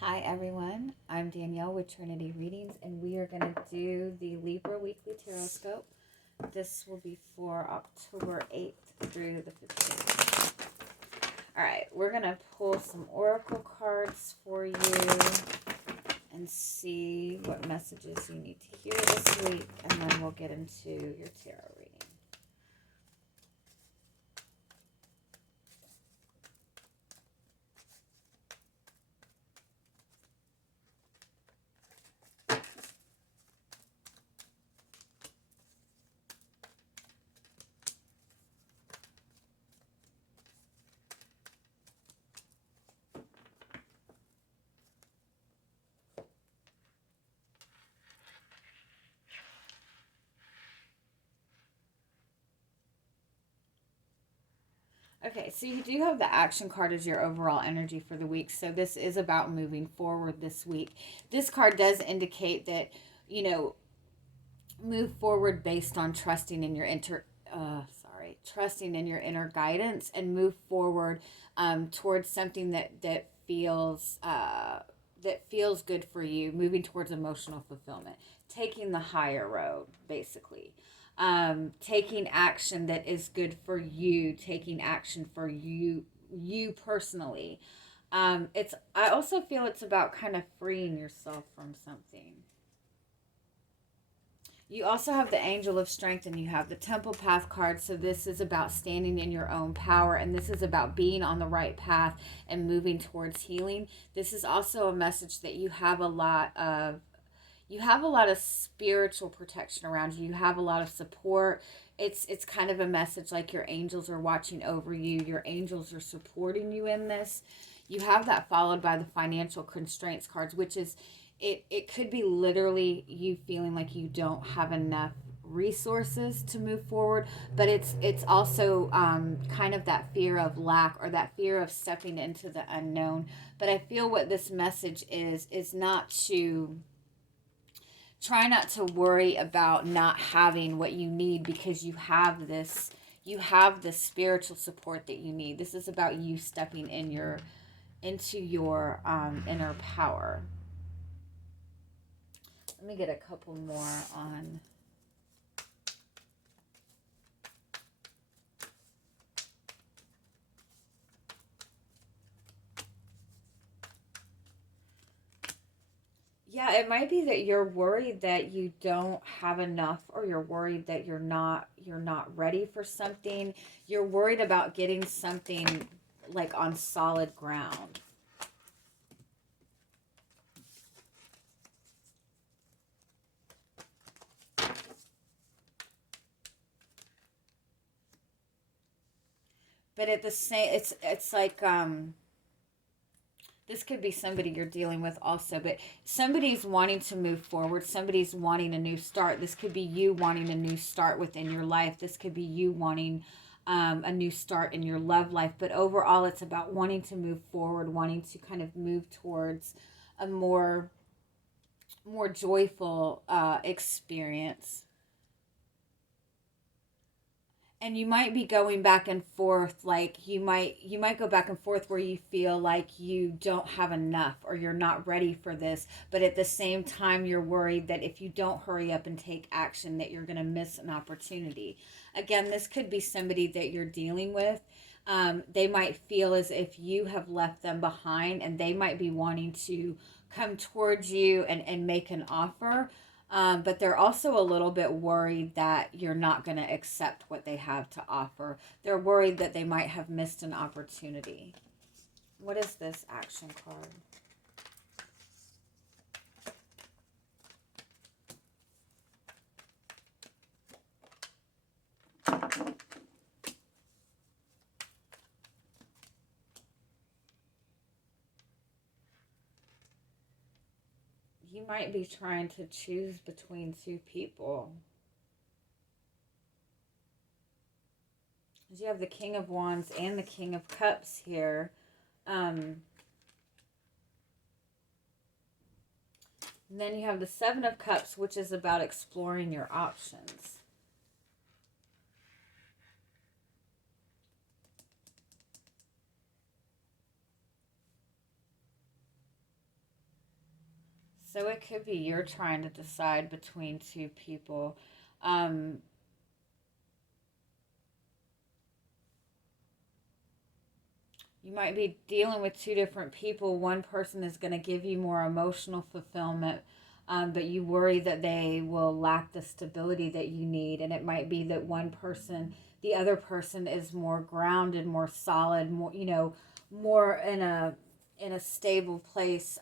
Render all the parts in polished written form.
Hi everyone, I'm Danielle with Trinity Readings, and we are going to do the Libra Weekly Tarotscope. This will be for October 8th through the 15th. Alright, we're going to pull some oracle cards for you and see what messages you need to hear this week, and then we'll get into your tarot reading. Okay, so you do have the action card as your overall energy for the week. So this is about moving forward this week. This card does indicate that, move forward based on trusting in your trusting in your inner guidance, and move forward towards something that feels good for you, moving towards emotional fulfillment, taking the higher road, basically. Taking action that is good for you, taking action for you personally. I also feel it's about kind of freeing yourself from something. You also have the Angel of Strength, and you have the Temple Path card. So this is about standing in your own power, and this is about being on the right path and moving towards healing. This is also a message that you have a lot of spiritual protection around you. You have a lot of support. It's kind of a message like your angels are watching over you. Your angels are supporting you in this. You have that followed by the financial constraints cards, which is it could be literally you feeling like you don't have enough resources to move forward, but it's also kind of that fear of lack, or that fear of stepping into the unknown. But I feel what this message is not to try not to worry about not having what you need, because you have this spiritual support that you need. This is about you stepping into your inner power. Let me get a couple more on. Yeah, it might be that you're worried that you don't have enough, or you're worried that you're not ready for something. You're worried about getting something like on solid ground. But at the same, it's like this could be somebody you're dealing with also, but somebody's wanting to move forward. Somebody's wanting a new start. This could be you wanting a new start within your life. This could be you wanting a new start in your love life. But overall, it's about wanting to move forward, wanting to kind of move towards a more joyful experience. And you might be going back and forth, like you might go back and forth where you feel like you don't have enough, or you're not ready for this, but at the same time you're worried that if you don't hurry up and take action, that you're going to miss an opportunity. Again, this could be somebody that you're dealing with. They might feel as if you have left them behind, and they might be wanting to come towards you and make an offer, but they're also a little bit worried that you're not going to accept what they have to offer. They're worried that they might have missed an opportunity. What is this action card? You might be trying to choose between two people. You have the King of Wands and the King of Cups here. And then you have the Seven of Cups, which is about exploring your options. So it could be you're trying to decide between two people. Um, you might be dealing with two different people. One person is going to give you more emotional fulfillment, but you worry that they will lack the stability that you need. And it might be that one person, the other person, is more grounded, more solid, more, more in a stable place.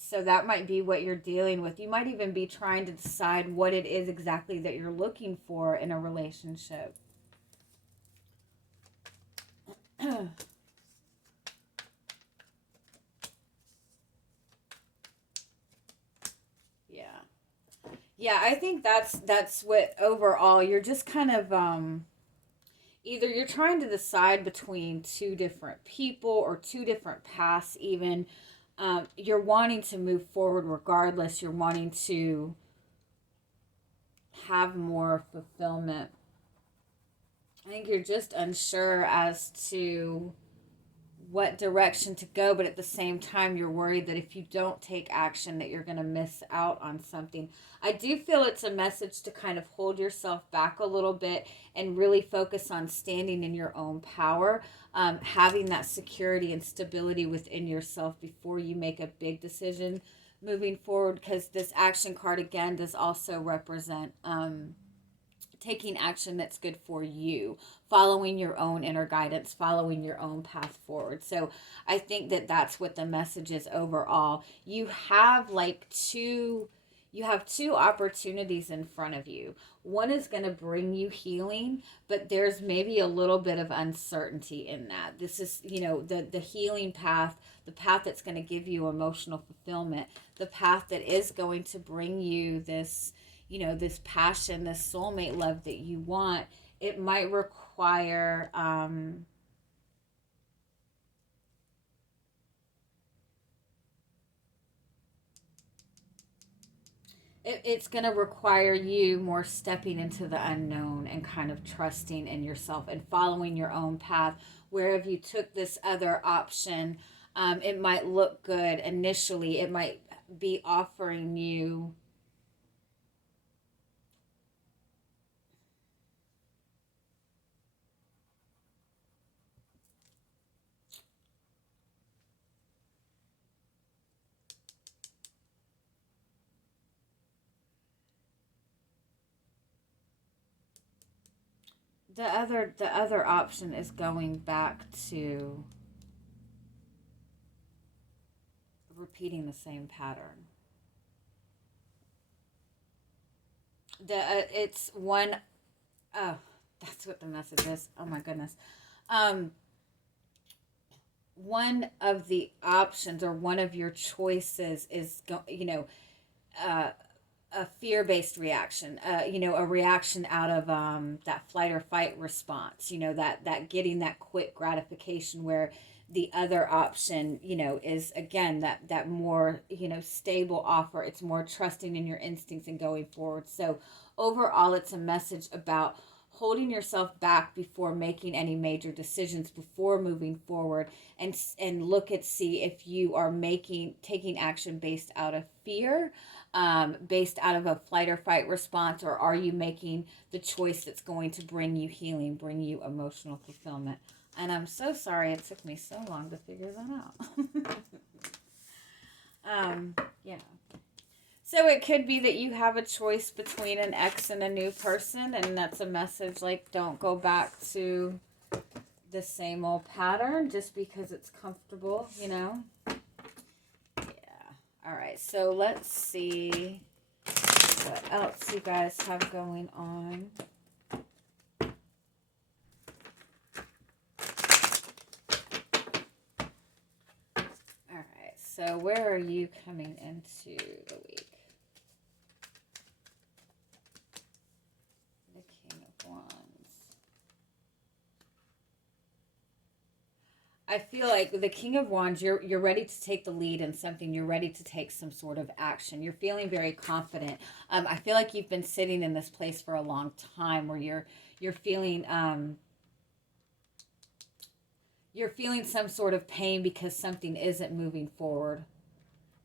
So that might be what you're dealing with. You might even be trying to decide what it is exactly that you're looking for in a relationship. Yeah. Yeah, I think that's what overall you're just kind of either you're trying to decide between two different people or two different paths even. You're wanting to move forward regardless. You're wanting to have more fulfillment. I think you're just unsure as to what direction to go, but at the same time you're worried that if you don't take action that you're going to miss out on something. I do feel it's a message to kind of hold yourself back a little bit and really focus on standing in your own power, having that security and stability within yourself before you make a big decision moving forward, because this action card again does also represent taking action that's good for you, following your own inner guidance, following your own path forward. So I think that that's what the message is overall. You have two opportunities in front of you. One is going to bring you healing, but there's maybe a little bit of uncertainty in that. This is, the healing path, the path that's going to give you emotional fulfillment, the path that is going to bring you this, this passion, this soulmate love that you want. It might require it's going to require you more stepping into the unknown and kind of trusting in yourself and following your own path. Where if you took this other option, it might look good initially. It might be offering you the other option is going back to repeating the same pattern. It's one. Oh, that's what the message is. Oh my goodness. Um, One of the options or one of your choices is uh, a fear-based reaction, a reaction out of that flight or fight response, that getting that quick gratification, where the other option, is again that more, stable offer. It's more trusting in your instincts and going forward. So overall, it's a message about holding yourself back before making any major decisions, before moving forward, and see if you are taking action based out of fear, based out of a flight or fight response, or are you making the choice that's going to bring you healing, bring you emotional fulfillment. And I'm so sorry it took me so long to figure that out. Yeah. So it could be that you have a choice between an ex and a new person, and that's a message like, don't go back to the same old pattern just because it's comfortable, Yeah. All right, so let's see what else you guys have going on. All right, so where are you coming into the week? The King of Wands. I feel like the King of Wands, you're ready to take the lead in something. You're ready to take some sort of action. You're feeling very confident. I feel like you've been sitting in this place for a long time, where you're feeling some sort of pain because something isn't moving forward.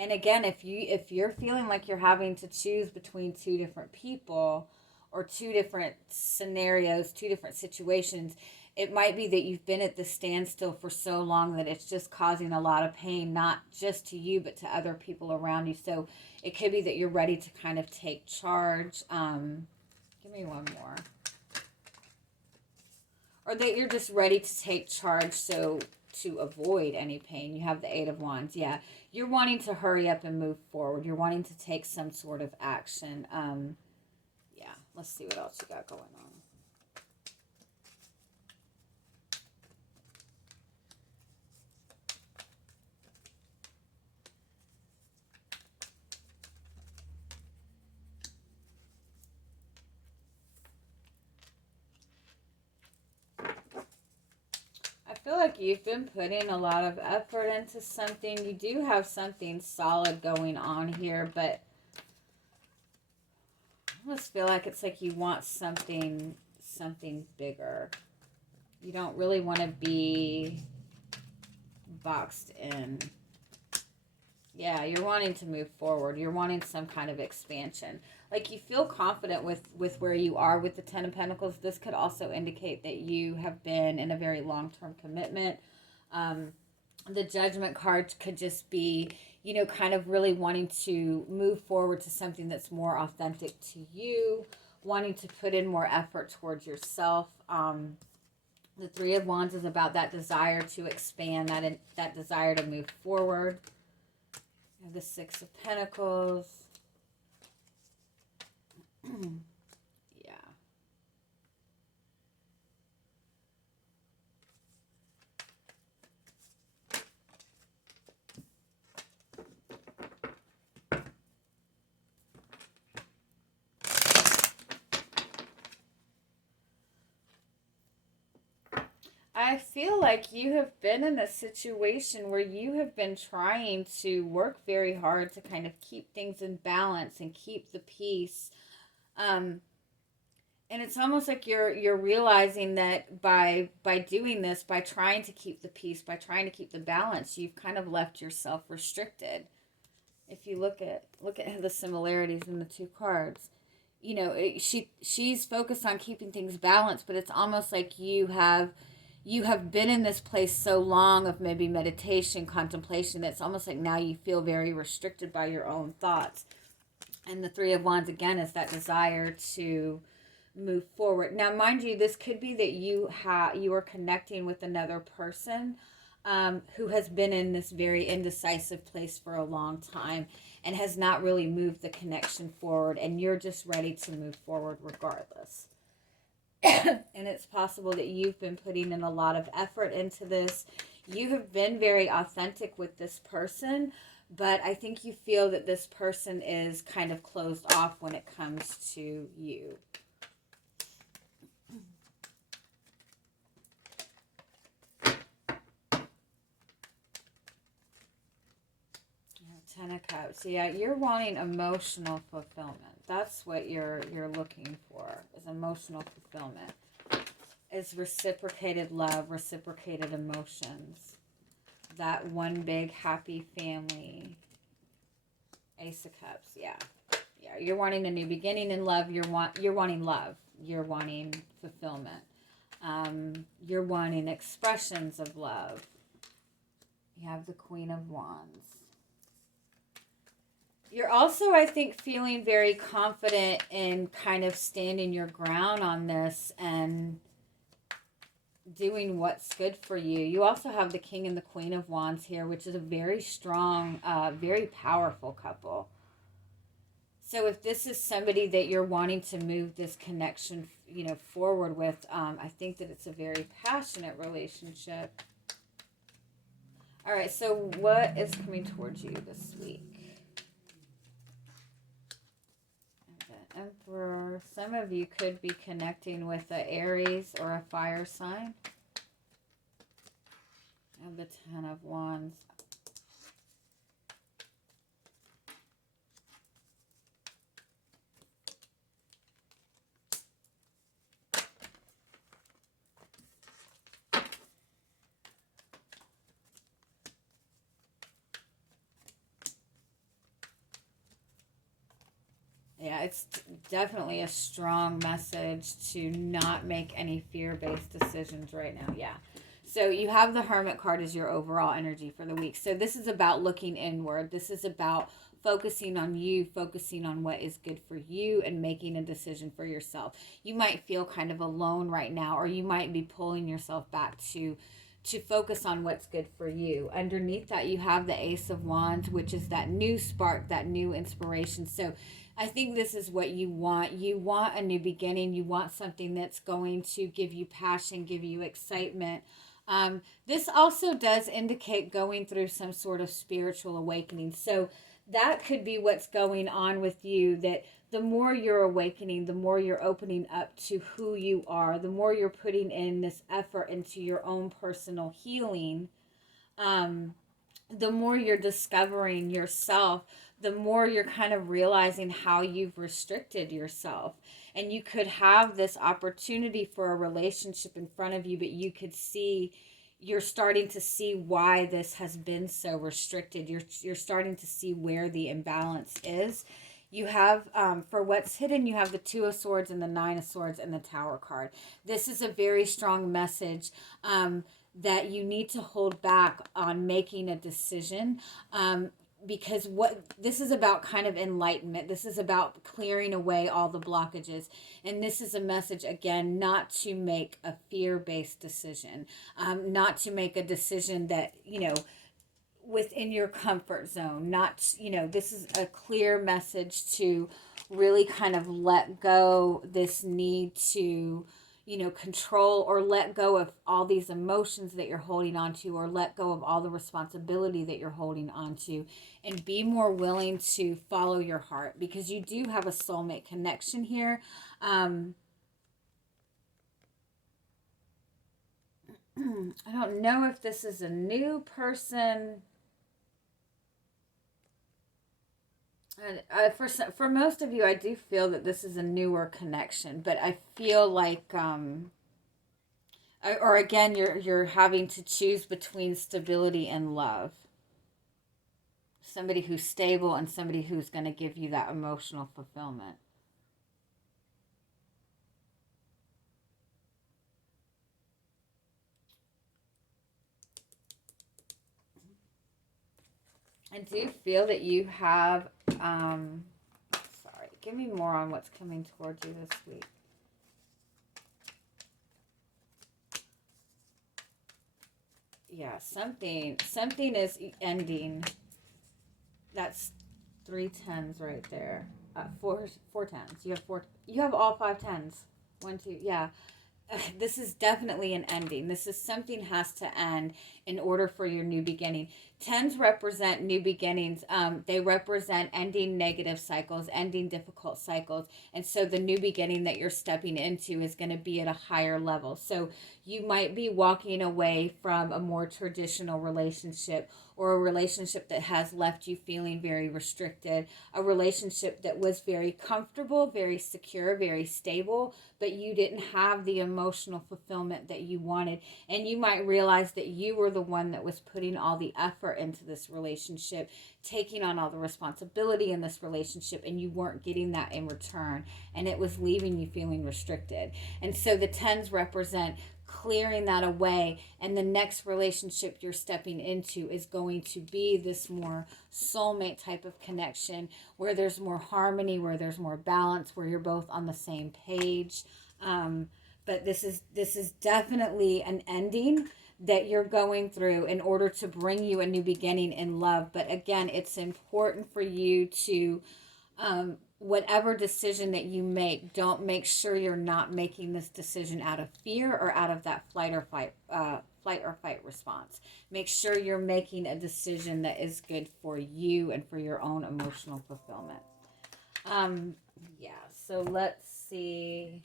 And again, if you're feeling like you're having to choose between two different people or two different scenarios, two different situations, it might be that you've been at the standstill for so long that it's just causing a lot of pain, not just to you, but to other people around you. So it could be that you're ready to kind of take charge. Give me one more. Or that you're just ready to take charge so to avoid any pain. You have the Eight of Wands. Yeah, you're wanting to hurry up and move forward. You're wanting to take some sort of action. Yeah, let's see what else you got going on. I feel like you've been putting a lot of effort into something. You do have something solid going on here, but I almost feel like it's like you want something bigger. You don't really want to be boxed in. Yeah, you're wanting to move forward. You're wanting some kind of expansion. Like you feel confident with where you are with the Ten of Pentacles. This could also indicate that you have been in a very long-term commitment. The Judgment card could just be, you know, kind of really wanting to move forward to something that's more authentic to you, wanting to put in more effort towards yourself. The Three of Wands is about that desire to expand, that desire to move forward. The Six of Pentacles. Yeah. I feel like you have been in a situation where you have been trying to work very hard to kind of keep things in balance and keep the peace. And it's almost like you're realizing that by doing this, by trying to keep the peace, by trying to keep the balance, you've kind of left yourself restricted. If you look at the similarities in the two cards, you know, she's focused on keeping things balanced, but it's almost like you have been in this place so long of maybe meditation, contemplation, that's almost like now you feel very restricted by your own thoughts. And the Three of Wands, again, is that desire to move forward. Now, mind you, this could be that you are connecting with another person who has been in this very indecisive place for a long time and has not really moved the connection forward, and you're just ready to move forward regardless. And it's possible that you've been putting in a lot of effort into this. You have been very authentic with this person, but I think you feel that this person is kind of closed off when it comes to you. Ten of Cups. Yeah, you're wanting emotional fulfillment. That's what you're looking for, is emotional fulfillment. Is reciprocated love, reciprocated emotions. That one big happy family. Ace of Cups. Yeah. Yeah, you're wanting a new beginning in love. You're wanting love. You're wanting fulfillment. You're wanting expressions of love. You have the Queen of Wands. You're also, I think, feeling very confident in kind of standing your ground on this and doing what's good for you. You also have the King and the Queen of Wands here, which is a very strong, very powerful couple. So if this is somebody that you're wanting to move this connection, you know, forward with, I think that it's a very passionate relationship. All right, so what is coming towards you this week? Emperor. Some of you could be connecting with an Aries or a fire sign. And the Ten of Wands. Yeah, it's definitely a strong message to not make any fear-based decisions right now. Yeah. So you have the Hermit card as your overall energy for the week. So this is about looking inward. This is about focusing on you, focusing on what is good for you, and making a decision for yourself. You might feel kind of alone right now, or you might be pulling yourself back to focus on what's good for you. Underneath that, you have the Ace of Wands, which is that new spark, that new inspiration. So I think this is what you want. You want a new beginning. You want something that's going to give you passion, give you excitement. This also does indicate going through some sort of spiritual awakening. So that could be what's going on with you, that the more you're awakening, the more you're opening up to who you are, the more you're putting in this effort into your own personal healing, the more you're discovering yourself, the more you're kind of realizing how you've restricted yourself. And you could have this opportunity for a relationship in front of you, but you could see, you're starting to see why this has been so restricted. You're starting to see where the imbalance is. You have, for what's hidden, you have the Two of Swords and the Nine of Swords and the Tower card. This is a very strong message that you need to hold back on making a decision, because what this is about, kind of enlightenment. This is about clearing away all the blockages. And this is a message, again, not to make a fear-based decision, not to make a decision that, within your comfort zone. Not, this is a clear message to really kind of let go this need to, control, or let go of all these emotions that you're holding on to, or let go of all the responsibility that you're holding on to, and be more willing to follow your heart, because you do have a soulmate connection here. I don't know if this is a new person. For most of you, I do feel that this is a newer connection, but I feel like, or again, you're having to choose between stability and love. Somebody who's stable and somebody who's going to give you that emotional fulfillment. I do feel that you have, sorry, give me more on what's coming towards you this week. Yeah, something is ending. That's 3 tens right there. Four tens. You have all 5 tens. 1, 2, yeah. This is definitely an ending. This is something has to end in order for your new beginning. Tens represent new beginnings. They represent ending negative cycles, ending difficult cycles. And so the new beginning that you're stepping into is going to be at a higher level. So you might be walking away from a more traditional relationship, or a relationship that has left you feeling very restricted, a relationship that was very comfortable, very secure, very stable, but you didn't have the emotional fulfillment that you wanted. And you might realize that you were the one that was putting all the effort into this relationship, taking on all the responsibility in this relationship, and you weren't getting that in return, and it was leaving you feeling restricted. And so the tens represent clearing that away, and the next relationship you're stepping into is going to be this more soulmate type of connection, where there's more harmony, where there's more balance, where you're both on the same page. But this is definitely an ending that you're going through in order to bring you a new beginning in love. But again, it's important for you to, whatever decision that you make, don't make sure you're not making this decision out of fear or out of that flight or fight response. Make sure you're making a decision that is good for you and for your own emotional fulfillment. Yeah, so let's see.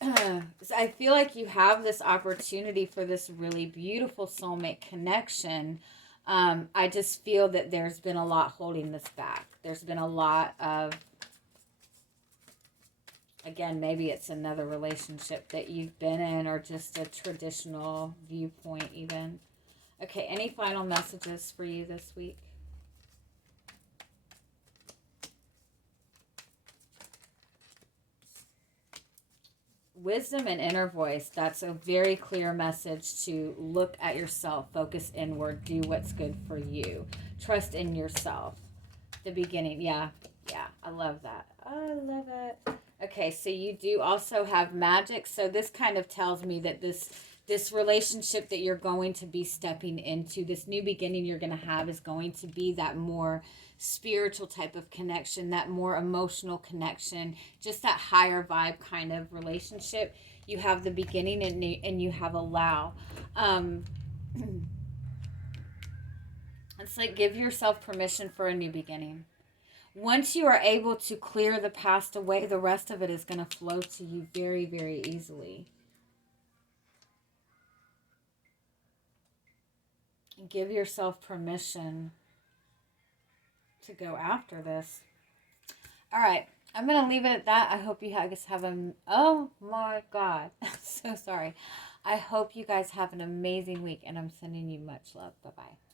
So I feel like you have this opportunity for this really beautiful soulmate connection. I just feel that there's been a lot holding this back. There's been a lot of, again, maybe it's another relationship that you've been in, or just a traditional viewpoint even. Okay, any final messages for you this week? wisdom and inner voice. That's a very clear message to look at yourself, focus inward, do what's good for you. Trust in yourself. The beginning. Yeah. Yeah. I love that. I love it. Okay. So you do also have magic. So this kind of tells me that this relationship that you're going to be stepping into, this new beginning you're going to have, is going to be that more spiritual type of connection, that more emotional connection, just that higher vibe kind of relationship. You have the beginning and you have allow. It's like give yourself permission for a new beginning. Once you are able to clear the past away, the rest of it is going to flow to you very, very easily. And give yourself permission to go after this. All right. I'm going to leave it at that. I hope you guys have oh my God. So sorry. I hope you guys have an amazing week, and I'm sending you much love. Bye-bye.